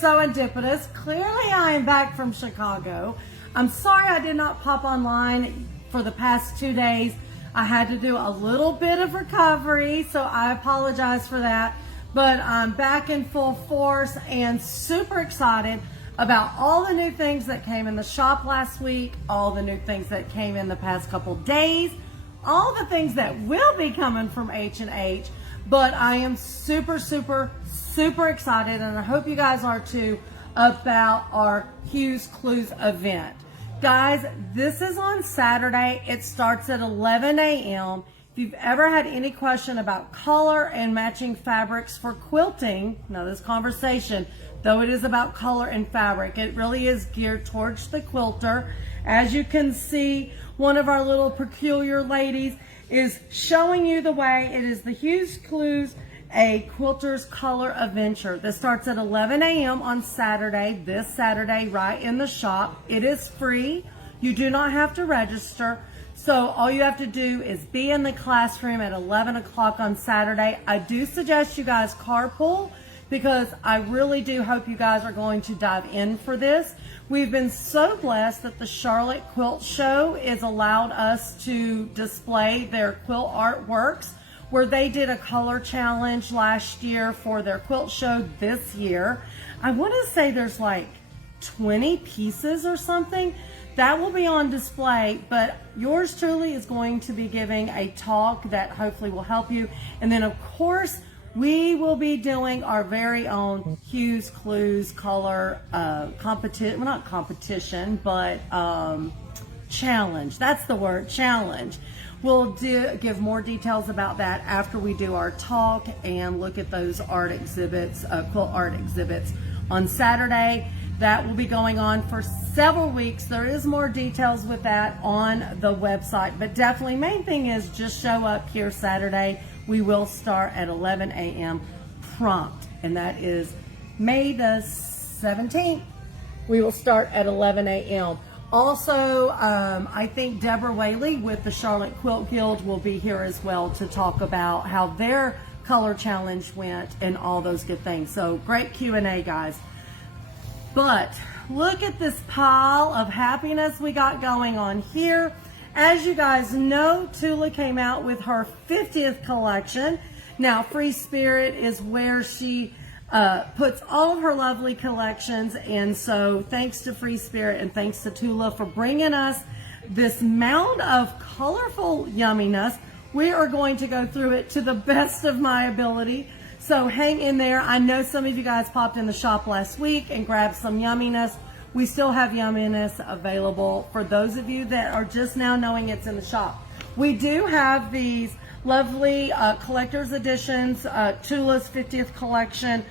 serendipitous. Clearly I am back from Chicago. I'm sorry I did not pop online for the past 2 days. I had to do a little bit of recovery, so I apologize for that. But I'm back in full force and super excited about all the new things that came in the shop last week, all the new things that came in the past couple days, all the things that will be coming from H&H. But I am super excited, and I hope you guys are too, about our Hues Clues event. Guys, this is on Saturday. It starts at 11 a.m. If you've ever had any question about color and matching fabrics for quilting, now this conversation, though it is about color and fabric, it really is geared towards the quilter. As you can see, one of our little peculiar ladies is showing you the way. It is the Hues Clues, a quilter's color adventure. This starts at 11 a.m. on Saturday, this Saturday, right in the shop. It is free. You do not have to register. So all you have to do is be in the classroom at 11 o'clock on Saturday. I do suggest you guys carpool because I really do hope you guys are going to dive in for this. We've been so blessed that the Charlotte Quilt Show has allowed us to display their quilt artworks, where they did a color challenge last year for their quilt show this year. I want to say there's like 20 pieces or something that will be on display, but yours truly is going to be giving a talk that hopefully will help you. And then of course, we will be doing our very own Hues Clues color competition, well, not competition, but challenge. That's the word, challenge. We'll give more details about that after we do our talk and look at those art exhibits, quilt art exhibits on Saturday. That will be going on for several weeks. There is more details with that on the website, but definitely main thing is just show up here Saturday. We will start at 11 a.m. prompt, and that is May the 17th. We will start at 11 a.m. Also, I think Deborah Whaley with the Charlotte Quilt Guild will be here as well to talk about how their color challenge went and all those good things. So great Q&A, guys. But look at this pile of happiness we got going on here. As you guys know, Tula came out with her 50th collection. Now, Free Spirit is where she puts all of her lovely collections, and so thanks to Free Spirit and thanks to Tula for bringing us this mound of colorful yumminess. We are going to go through it to the best of my ability, so hang in there. I know some of you guys popped in the shop last week and grabbed some yumminess. We still have yumminess available for those of you that are just now knowing it's in the shop. We do have these lovely collector's editions, Tula's 50th collection,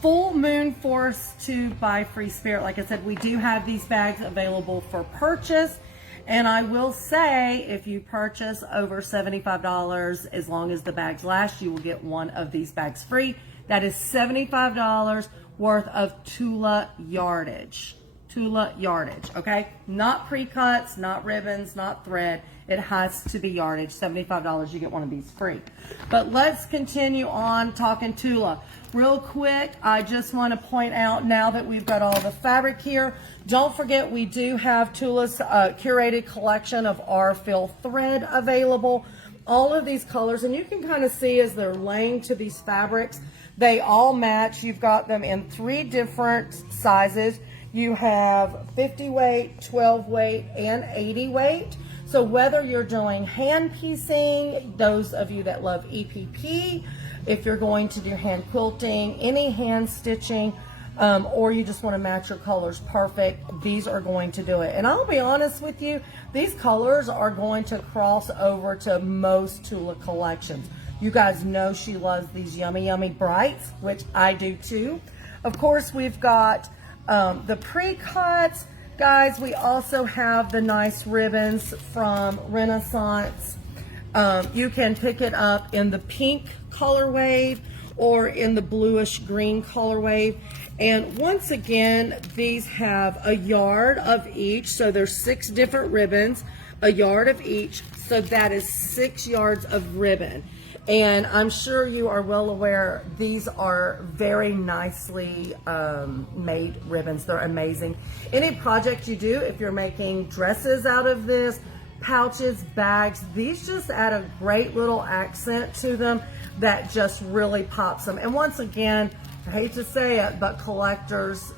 Full Moon Force 2 by Free Spirit. Like I said, we do have these bags available for purchase. And I will say, if you purchase over $75, as long as the bags last, you will get one of these bags free. That is $75 worth of Tula yardage. Tula yardage, okay? Not pre-cuts, not ribbons, not thread. It has to be yardage. $75, you get one of these free. But let's continue on talking Tula. Real quick, I just want to point out now that we've got all the fabric here, don't forget we do have Tula's curated collection of our fill thread available. All of these colors, and you can kind of see as they're laying to these fabrics, they all match. You've got them in 3 different sizes. You have 50 weight, 12 weight, and 80 weight. So whether you're doing hand piecing, those of you that love EPP, if you're going to do hand quilting, any hand stitching, or you just want to match your colors perfect, these are going to do it. And I'll be honest with you, these colors are going to cross over to most Tula collections. You guys know she loves these yummy, yummy brights, which I do too. Of course, we've got the pre-cuts. Guys, we also have the nice ribbons from Renaissance. You can pick it up in the pink color wave or in the bluish green color wave. And once again, these have a yard of each, so there's 6 different ribbons. a yard of each. So that is 6 yards of ribbon. And I'm sure you are well aware, these are very nicely made ribbons. They're amazing. Any project you do, if you're making dresses out of this, pouches, bags, these just add a great little accent to them that just really pops them. And once again, I hate to say it, but collectors,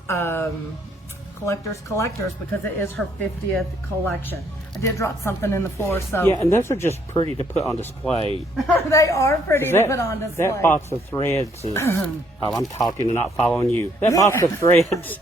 because it is her 50th collection. I did drop something in the floor, so. Yeah, and those are just pretty to put on display. They are pretty to put on display. That box of threads is, I'm talking and not following you. That box of threads.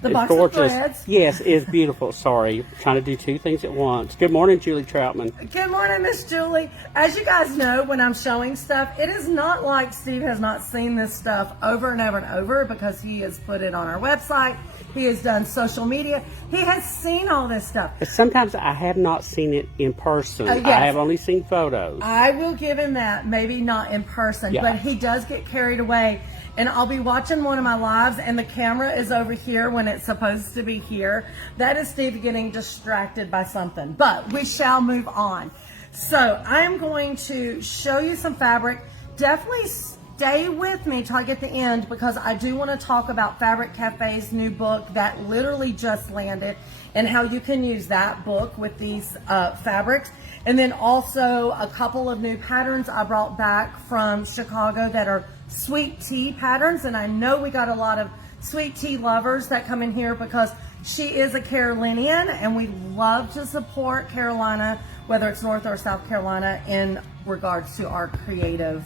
The box gorgeous. Of threads. Yes, it's beautiful. Sorry, trying to do two things at once. Good morning, Julie Troutman. Good morning, Miss Julie. As you guys know, when I'm showing stuff, it is not like Steve has not seen this stuff over and over and over, because he has put it on our website. He has done social media. He has seen all this stuff. But sometimes I have not seen it in person. Yes. I have only seen photos. I will give him that, maybe not in person, Yeah. but he does get carried away. And I'll be watching one of my lives and the camera is over here when it's supposed to be here. That is Steve getting distracted by something, but we shall move on. So I'm going to show you some fabric. Definitely stay with me till I get to the end, because I do want to talk about Fabric Cafe's new book that literally just landed, and how you can use that book with these fabrics. And then also a couple of new patterns I brought back from Chicago that are sweet tea patterns. And I know we got a lot of sweet tea lovers that come in here, because she is a Carolinian and we love to support Carolina, whether it's North or South Carolina, in regards to our creative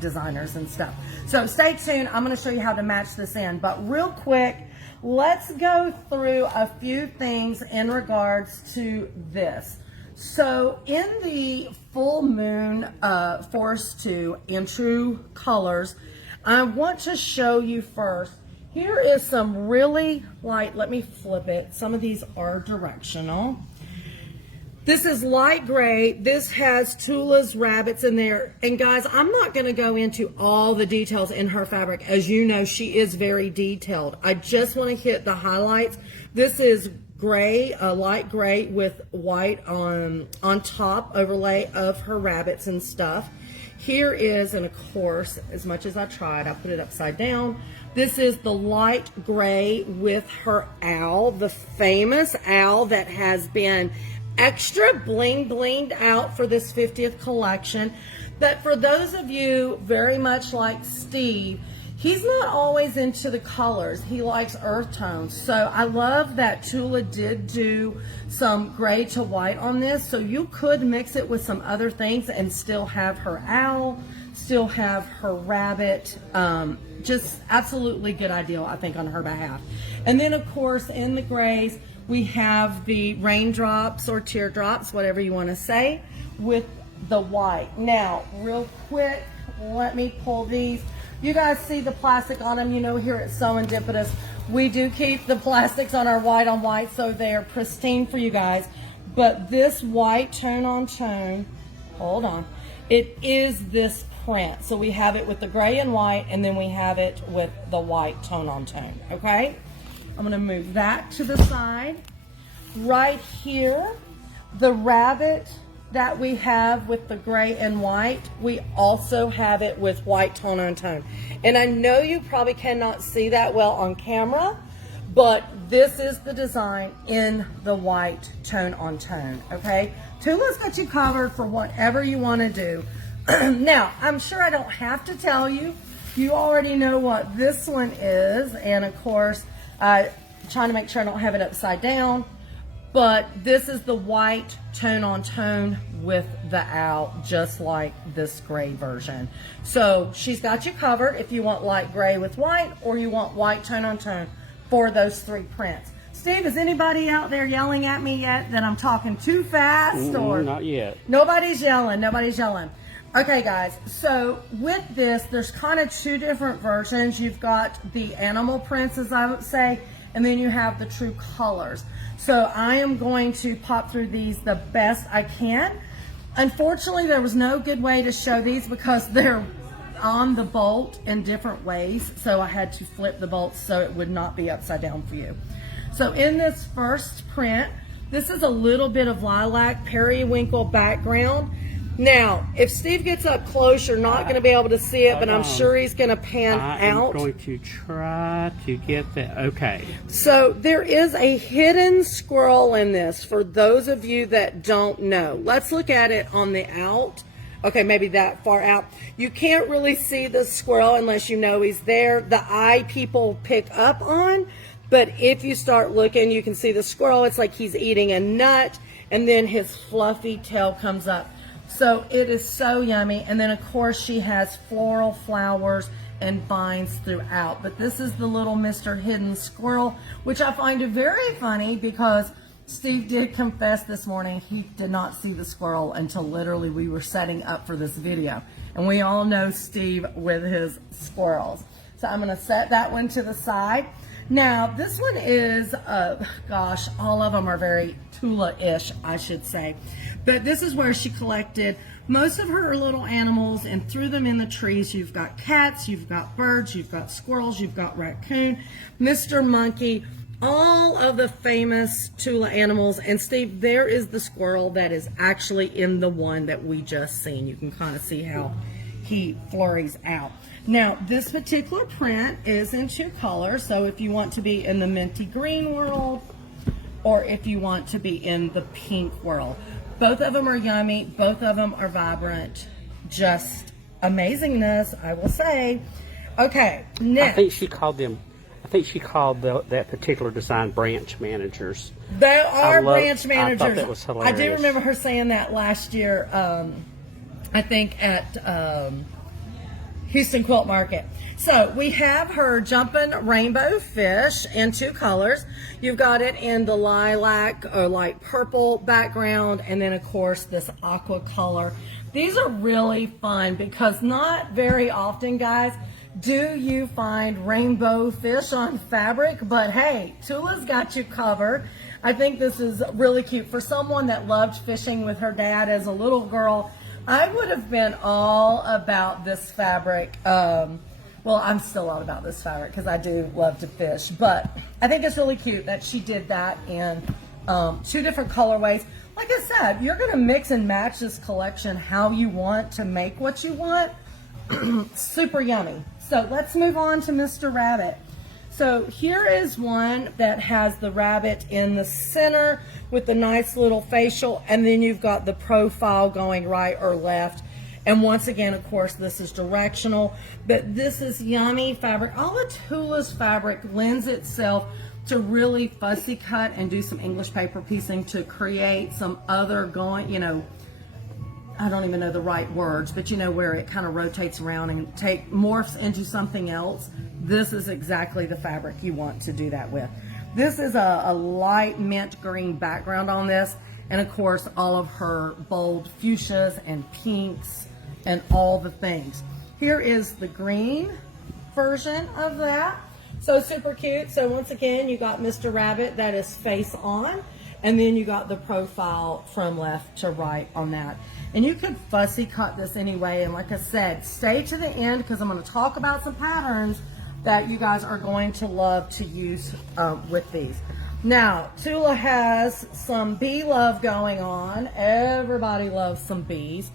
designers and stuff. So stay tuned. I'm going to show you how to match this in. But real quick, let's go through a few things in regards to this. So in the full moon Forest 2 in true colors, I want to show you first. Here is some really light, let me flip it. Some of these are directional. This is light gray. This has Tula's rabbits in there. And guys, I'm not going to go into all the details in her fabric. As you know, she is very detailed. I just want to hit the highlights. This is gray, a light gray with white on top overlay of her rabbits and stuff. Here is, and of course, as much as I tried, I put it upside down. This is the light gray with her owl, the famous owl that has been extra blinged out for this 50th collection. But for those of you very much like Steve, he's not always into the colors. He likes earth tones. So I love that Tula did do some gray to white on this. So you could mix it with some other things and still have her owl, still have her rabbit. Just absolutely good idea, I think, on her behalf. And then, of course, in the grays, we have the raindrops or teardrops, whatever you want to say, with the white. Now, real quick, let me pull these. You guys see the plastic on them. You know, here at Serendipitous, we do keep the plastics on our white on white, so they are pristine for you guys. But this white tone on tone, hold on, it is this print. So we have it with the gray and white, and then we have it with the white tone on tone, okay? I'm gonna move that to the side. Right here, the rabbit that we have with the gray and white, we also have it with white tone on tone. And I know you probably cannot see that well on camera, but this is the design in the white tone on tone, okay? Tula's got you covered for whatever you wanna do. Now, I'm sure I don't have to tell you, you already know what this one is, and of course, trying to make sure I don't have it upside down, but this is the white tone on tone with the owl, just like this gray version. So she's got you covered if you want light gray with white, or you want white tone on tone for those three prints. Steve, is anybody out there yelling at me yet that I'm talking too fast? Or not yet. Nobody's yelling, nobody's yelling. Okay guys, so with this, there's kind of two different versions. You've got the animal prints, as I would say, and then you have the true colors. So I am going to pop through these the best I can. Unfortunately, there was no good way to show these because they're on the bolt in different ways. So I had to flip the bolts so it would not be upside down for you. So in this first print, This is a little bit of lilac periwinkle background. Now, if Steve gets up close, you're not going to be able to see it, but I'm sure he's going to pan out. I'm going to try to get that. Okay. So there is a hidden squirrel in this for those of you that don't know. Let's look at it on the out. Okay, maybe that far out. You can't really see the squirrel unless you know he's there. The eye people pick up on, but if you start looking, you can see the squirrel. It's like he's eating a nut, and then his fluffy tail comes up. So it is so yummy. And then of course she has floral flowers and vines throughout. But this is the little Mr. Hidden Squirrel, which I find very funny because Steve did confess this morning he did not see the squirrel until literally we were setting up for this video. And we all know Steve with his squirrels. So I'm gonna set that one to the side. Now this one is, gosh, all of them are very Tula-ish, I should say. But this is where she collected most of her little animals and threw them in the trees. You've got cats, you've got birds, you've got squirrels, you've got raccoon, Mr. Monkey, all of the famous Tula animals. And Steve, there is the squirrel that is actually in the one that we just seen. You can kind of see how he flurries out. Now, this particular print is in 2 colors. So if you want to be in the minty green world, or if you want to be in the pink world. Both of them are yummy. Both of them are vibrant. Just amazingness, I will say. Okay, next. I think she called that particular design branch managers. They are branch managers. I thought that was hilarious. I do remember her saying that last year, I think at Houston Quilt Market. So we have her jumping rainbow fish in 2 colors. You've got it in the lilac or light purple background, and then of course this aqua color. These are really fun because not very often, guys, do you find rainbow fish on fabric, but hey, Tula's got you covered. I think this is really cute. For someone that loved fishing with her dad as a little girl, I would have been all about this fabric. Well, I'm still all about this fabric because I do love to fish, but I think it's really cute that she did that in 2 different colorways. Like I said, you're going to mix and match this collection how you want to make what you want. Super yummy. So let's move on to Mr. Rabbit. So here is one that has the rabbit in the center with the nice little facial, and then you've got the profile going right or left. And once again, of course, this is directional, but this is yummy fabric. All of Tula's fabric lends itself to really fussy cut and do some English paper piecing to create some other going, you know, I don't even know the right words, but you know, where it kind of rotates around and morphs into something else. This is exactly the fabric you want to do that with. This is a light mint green background on this. And of course, all of her bold fuchsias and pinks and all the things. Here is the green version of that. So super cute. So once again, you got Mr. Rabbit that is face on, and then you got the profile from left to right on that. And you could fussy cut this anyway. And like I said, stay to the end because I'm going to talk about some patterns that you guys are going to love to use with these. Now, Tula has some bee love going on. Everybody loves some bees.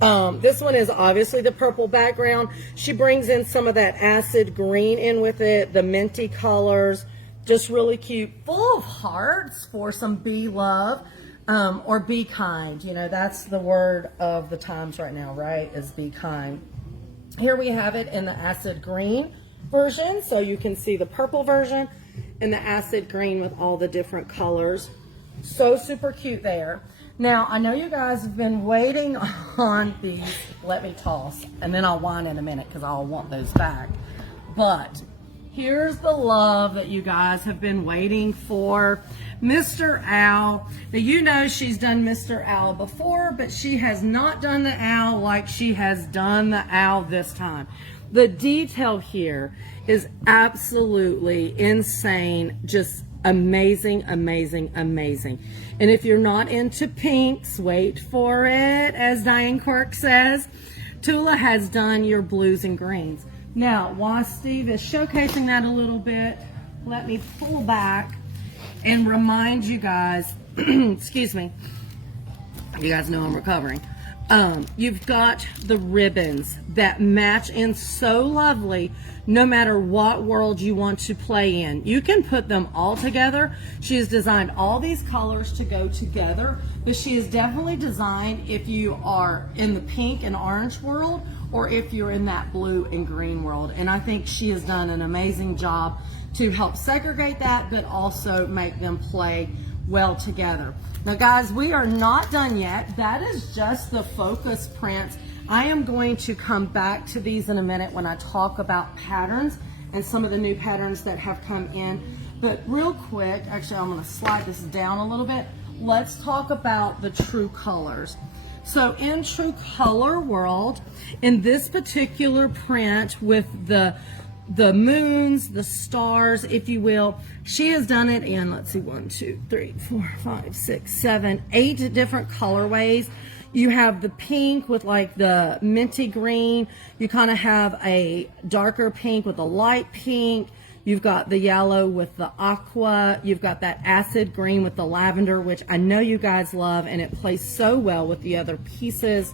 This one is obviously the purple background. She brings in some of that acid green in with it, the minty colors, just really cute, full of hearts for some bee love, or be kind. You know, that's the word of the times right now, right, is be kind. Here we have it in the acid green version, so you can see the purple version and the acid green with all the different colors. So super cute there. Now, I know you guys have been waiting on these. Let me toss, and then I'll whine in a minute because I'll want those back. But here's the love that you guys have been waiting for. Mr. Owl. Now, you know she's done Mr. Owl before, but she has not done the owl like she has done the owl this time. The detail here is absolutely insane, just amazing, amazing, amazing. And if you're not into pinks, wait for it, as Diane Quirk says. Tula has done your blues and greens. Now, while Steve is showcasing that a little bit, let me pull back and remind you guys excuse me. You guys know I'm recovering. You've got the ribbons that match in so lovely no matter what world you want to play in. You can put them all together. She has designed all these colors to go together, but she is definitely designed if you are in the pink and orange world or if you're in that blue and green world. And I think she has done an amazing job to help segregate that, but also make them play well together. Now guys, we are not done yet. That is just the focus prints. I am going to come back to these in a minute when I talk about patterns and some of the new patterns that have come in. But real quick, actually I'm going to slide this down a little bit. Let's talk about the true colors. So in True Color World, in this particular print with the moons, the stars, if you will, she has done it in, let's see, 1, 2, 3, 4, 5, 6, 7, 8 different colorways. You have the pink with like the minty green. You kind of have a darker pink with a light pink. You've got the yellow with the aqua. You've got that acid green with the lavender, which I know you guys love, and it plays so well with the other pieces.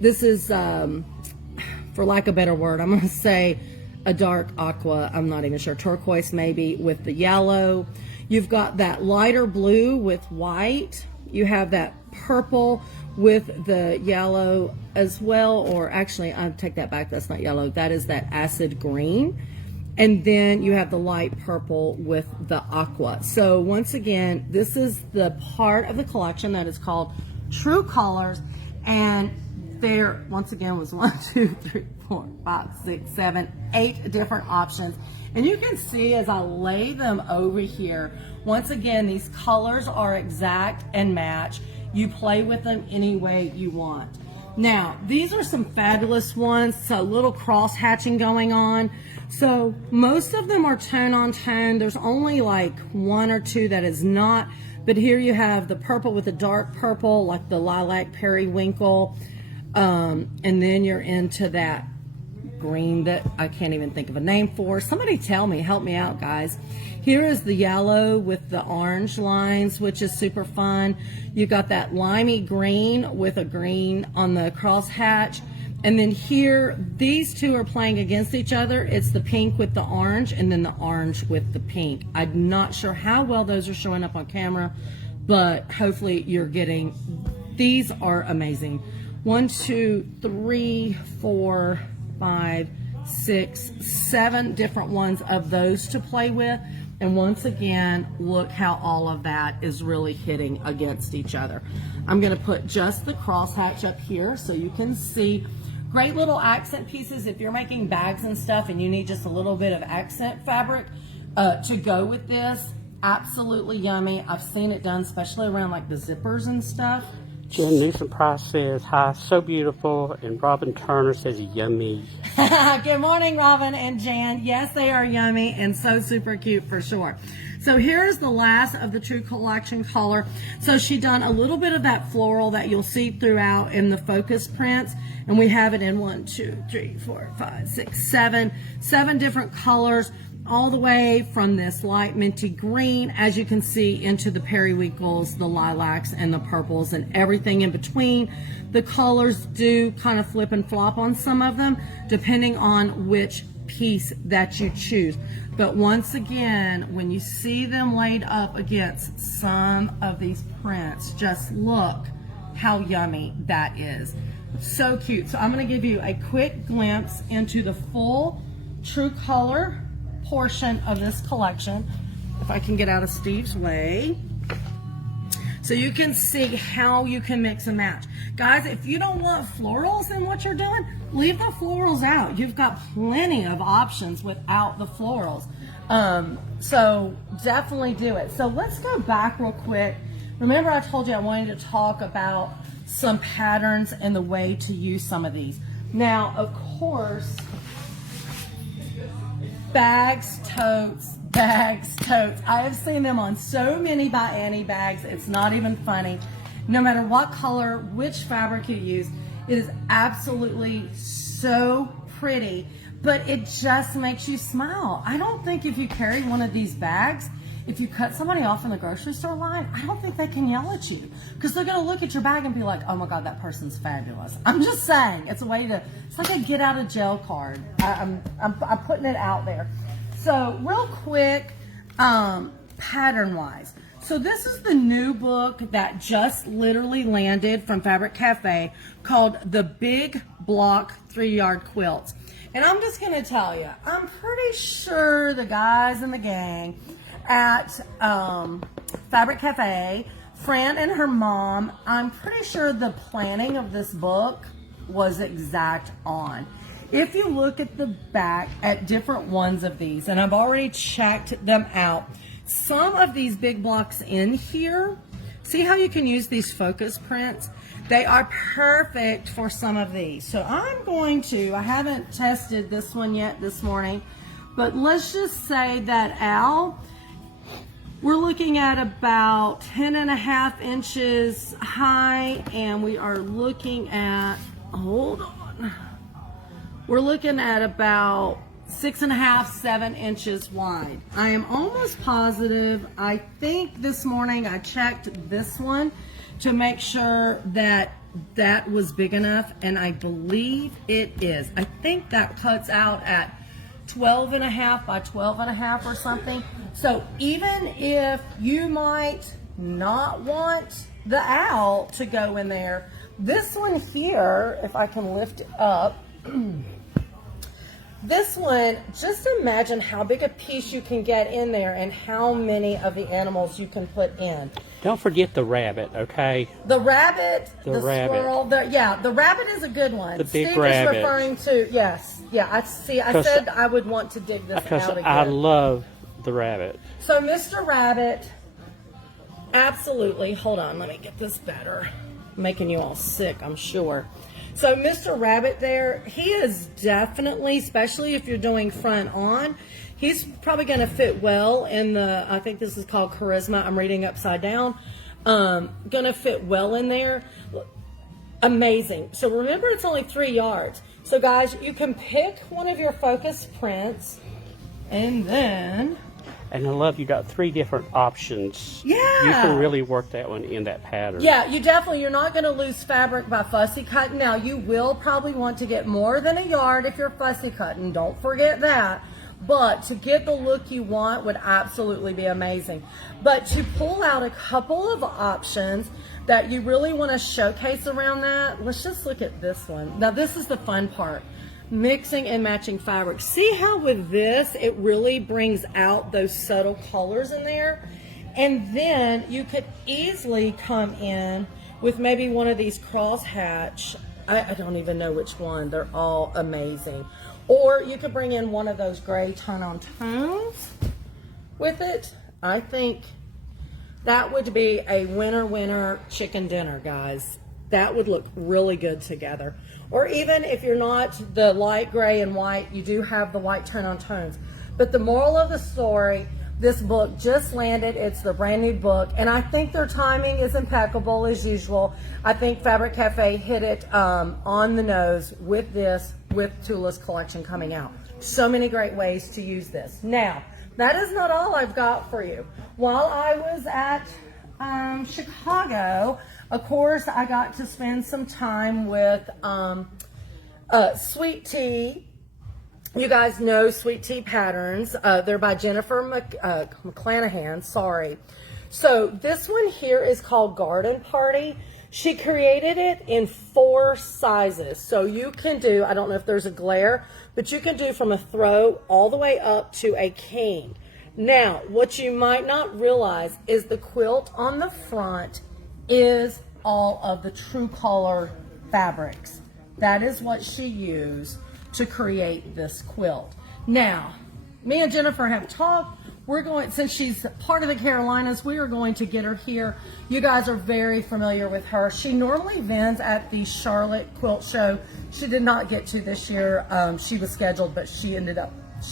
This is, for lack of a better word, I'm going to say a dark aqua, I'm not even sure, turquoise maybe, with the yellow. You've got that lighter blue with white. You have that purple with the yellow as well, or actually, I'll take that back, that's not yellow, that is that acid green. And then you have the light purple with the aqua. So once again, this is the part of the collection that is called True Colors, and there, once again, was 1, 2, 3, 4, 5, 6, 7, 8 different options. And you can see as I lay them over here, once again, these colors are exact and match. You play with them any way you want. Now, these are some fabulous ones, so a little cross hatching going on. So most of them are tone on tone. There's only like 1 or 2 that is not, but here you have the purple with the dark purple, like the lilac periwinkle. And then you're into that green that I can't even think of a name for. Somebody tell me, help me out, guys. Here is the yellow with the orange lines, which is super fun. You got that limey green with a green on the crosshatch. And then here, these two are playing against each other. It's the pink with the orange and then the orange with the pink. I'm not sure how well those are showing up on camera, but hopefully you're getting, these are amazing. 1, 2, 3, 4, 5, 6, 7 different ones of those to play with. And once again, look how all of that is really hitting against each other. I'm going to put just the crosshatch up here so you can see. Great little accent pieces if you're making bags and stuff and you need just a little bit of accent fabric to go with this. Absolutely yummy. I've seen it done, especially around like the zippers and stuff. Jen Newsom Price says, hi, so beautiful. And Robin Turner says, yummy. Good morning, Robin and Jan. Yes, they are yummy and so super cute for sure. So here's the last of the True Collection color. So she done a little bit of that floral that you'll see throughout in the focus prints. And we have it in 1, 2, 3, 4, 5, 6, 7 different colors, all the way from this light minty green, as you can see, into the periwinkles, the lilacs, and the purples, and everything in between. The colors do kind of flip and flop on some of them, depending on which piece that you choose. But once again, when you see them laid up against some of these prints, just look how yummy that is. So cute. So I'm going to give you a quick glimpse into the full True Color portion of this collection, if I can get out of Steve's way, so you can see how you can mix and match. Guys, if you don't want florals in what you're doing, leave the florals out. You've got plenty of options without the florals. So definitely do it. So let's go back real quick. Remember I told you I wanted to talk about some patterns and the way to use some of these. Now, of course, bags, totes. I have seen them on so many by Annie bags. It's not even funny. No matter what color, which fabric you use, it is absolutely so pretty, but it just makes you smile. I don't think if you carry one of these bags if you cut somebody off in the grocery store line, I don't think they can yell at you because they're going to look at your bag and be like, oh my God, that person's fabulous. I'm just saying, it's like a get out of jail card. I'm putting it out there. So real quick, pattern wise. So this is the new book that just literally landed from Fabric Cafe called The Big Block 3-Yard Quilts. And I'm just going to tell you, I'm pretty sure the guys in the gang at Fabric Cafe, Fran and her mom, I'm pretty sure the planning of this book was exact on. If you look at the back at different ones of these, and I've already checked them out, some of these big blocks in here, see how you can use these focus prints? They are perfect for some of these. So I'm going to, I haven't tested this one yet this morning, but let's just say that Al, we're looking at about 10.5 inches high, and we are looking at, hold on, we're looking at about 6.5, 7 inches wide. I am almost positive. I think this morning I checked this one to make sure that that was big enough, and I believe it is. I think that cuts out at 12.5 by 12.5 or something. So even if you might not want the owl to go in there, this one here, if I can lift it up, this one, just imagine how big a piece you can get in there and how many of the animals you can put in. Don't forget the rabbit, okay? The rabbit, the rabbit. squirrel, the rabbit is a good one. The big Steve rabbit. is referring to, yes. Yeah, I see. I said I would want to dig this Because out again. I love the rabbit. So Mr. Rabbit, absolutely. Hold on, let me get this better. I'm making you all sick, I'm sure. So Mr. Rabbit there, he is definitely, especially if you're doing front on, he's probably going to fit well in the, I think this is called Charisma. I'm reading upside down. Going to fit well in there. Amazing. So remember, it's only 3 yards. So guys, you can pick one of your focus prints, and then... And I love you got 3 different options. Yeah. You can really work that one in that pattern. Yeah, you're not going to lose fabric by fussy cutting. Now, you will probably want to get more than 1 yard if you're fussy cutting. Don't forget that. But to get the look you want would absolutely be amazing. But to pull out a couple of options that you really want to showcase around that, let's just look at this one. Now, this is the fun part. Mixing and matching fabric. See how with this, it really brings out those subtle colors in there? And then you could easily come in with maybe one of these crosshatch. I don't even know which one. They're all amazing. Or you could bring in one of those gray tone-on tones with it. I think that would be a winner chicken dinner, guys. That would look really good together. Or even if you're not the light gray and white, you do have the white tone-on tones. But the moral of the story, this book just landed. It's the brand new book, and I think their timing is impeccable as usual. I think Fabric Cafe hit it on the nose with this, with Tula's collection coming out. So many great ways to use this. Now, that is not all I've got for you. While I was at Chicago, of course, I got to spend some time with Sweet Tea. You guys know Sweet Tea Patterns. They're by Jennifer McClanahan, sorry. So this one here is called Garden Party. She created it in 4 sizes. So you can do, I don't know if there's a glare, but you can do from a throw all the way up to a king. Now, what you might not realize is the quilt on the front is all of the true color fabrics. That is what she used to create this quilt. Now, me and Jennifer have talked. We're going, since she's part of the Carolinas, we are going to get her here. You guys are very familiar with her. She normally vends at the Charlotte Quilt Show. She did not get to this year. She was scheduled, but she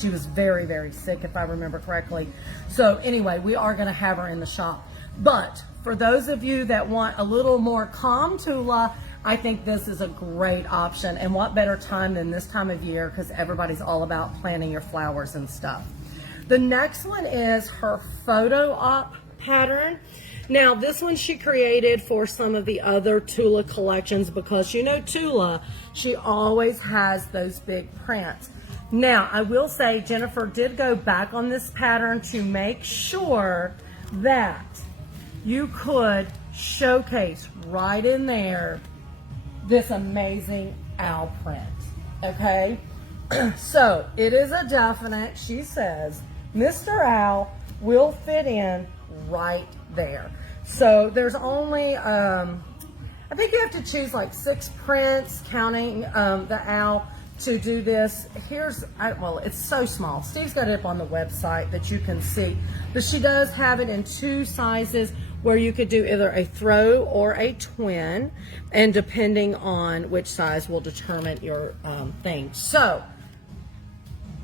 was very sick, if I remember correctly. So anyway, we are going to have her in the shop. But for those of you that want a little more calm Tula, I think this is a great option. And what better time than this time of year, because everybody's all about planting your flowers and stuff. The next one is her photo op pattern. Now, this one she created for some of the other Tula collections because you know Tula, she always has those big prints. Now, I will say Jennifer did go back on this pattern to make sure that you could showcase right in there this amazing owl print, okay? So, it is a definite, she says, Mr. Owl will fit in right there. So there's only, I think you have to choose like 6 prints, counting the owl to do this. Well, it's so small. Steve's got it up on the website that you can see. But she does have it in 2 sizes where you could do either a throw or a twin. And depending on which size will determine your thing. So,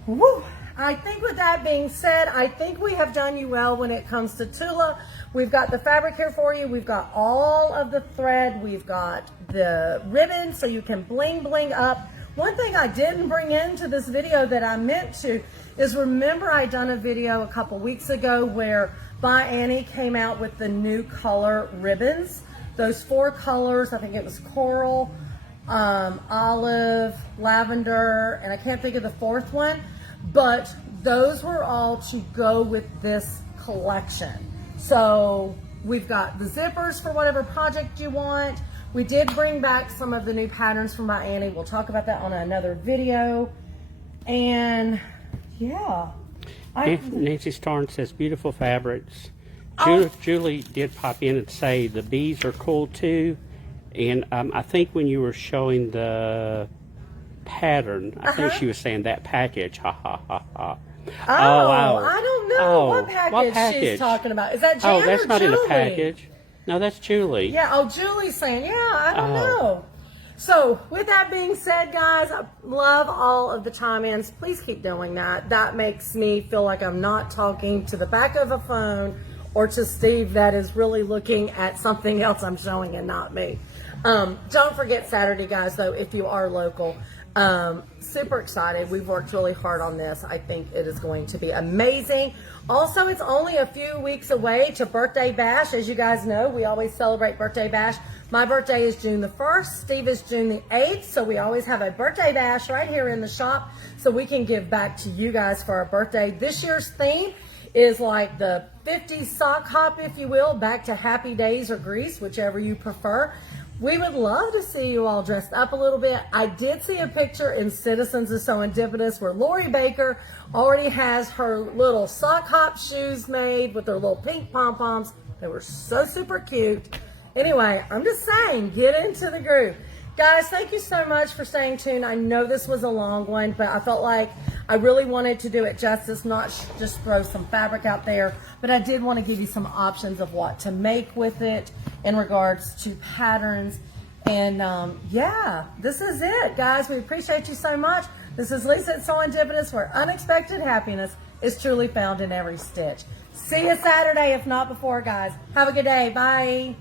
woo! I think with that being said, I think we have done you well when it comes to Tula. We've got the fabric here for you. We've got all of the thread. We've got the ribbon so you can bling bling up. One thing I didn't bring into this video that I meant to is remember I done a video a couple weeks ago where By Annie came out with the new color ribbons. Those 4 colors, I think it was coral, olive, lavender, and I can't think of the 4th one. But those were all to go with this collection. So we've got the zippers for whatever project you want. We did bring back some of the new patterns from By Annie. We'll talk about that on another video. And yeah. Nancy Starn says beautiful fabrics. Julie did pop in and say the bees are cool too. And I think when you were showing the pattern, I think she was saying that package. Ha ha ha ha. I don't know what package she's talking about. Is that Jan that's or not Julie? in the package. No, that's Julie. Yeah, Julie's saying, yeah, I don't know. So, with that being said, guys, I love all of the chime-ins. Please keep doing that. That makes me feel like I'm not talking to the back of a phone or to Steve that is really looking at something else I'm showing and not me. Don't forget Saturday, guys, though, if you are local. Super excited. We've worked really hard on this. I think it is going to be amazing. Also, it's only a few weeks away to Birthday Bash. As you guys know, we always celebrate Birthday Bash. My birthday is June the 1st. Steve is June the 8th. So we always have a Birthday Bash right here in the shop so we can give back to you guys for our birthday. This year's theme is like the 50s sock hop, if you will, back to Happy Days or Grease, whichever you prefer. We would love to see you all dressed up a little bit. I did see a picture in Citizens of Serendipitous where Lori Baker already has her little sock hop shoes made with their little pink pom-poms. They were so super cute. Anyway, I'm just saying, get into the groove. Guys, thank you so much for staying tuned. I know this was a long one, but I felt like I really wanted to do it justice, not just throw some fabric out there, but I did want to give you some options of what to make with it in regards to patterns. And yeah, this is it, guys. We appreciate you so much. This is Lisa at Serendipitous, where unexpected happiness is truly found in every stitch. See you Saturday, if not before, guys. Have a good day. Bye.